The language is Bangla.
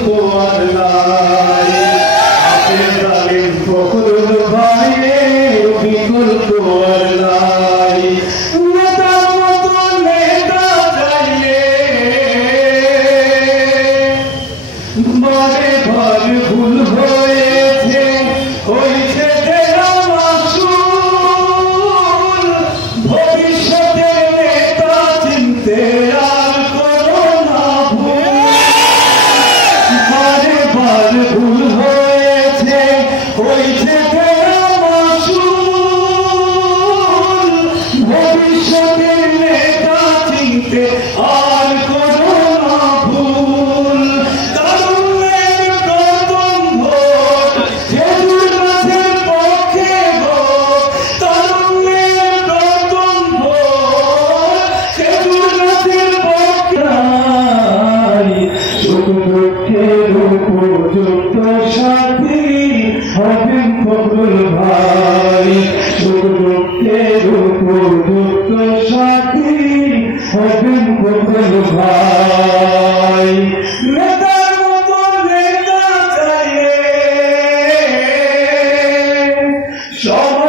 তো আর নাই হাফেজ আলিম ফখরুল ভাইয়ের বিকল্প আর নাই নেতার মতো নেতা চাইলে বারে বারে ভুল হয়েছে হয়েছে দেনা মাসুল ভবিষ্যতের নেতা চিনতে আর করো না ভুল বারে বারে ভুল হয়েছে হয়েছে দেনা মাসুল ভবিষ্যতের নেতা চিনতে আর করো না ভুল তারুণ্যের প্রথম ভোট খেজুর গাছের পক্ষে ভোট তারুণ্যের প্রথম ভোট খেজুর গাছের পক্ষে সুখ দুঃখের উপযুক্ত সাথী হবেন ফখরুল ভাই সুখ দুঃখের উপযুক্ত সাথী হবেন ফখরুল ভাই নেতার মতো নেতা চাইলে সব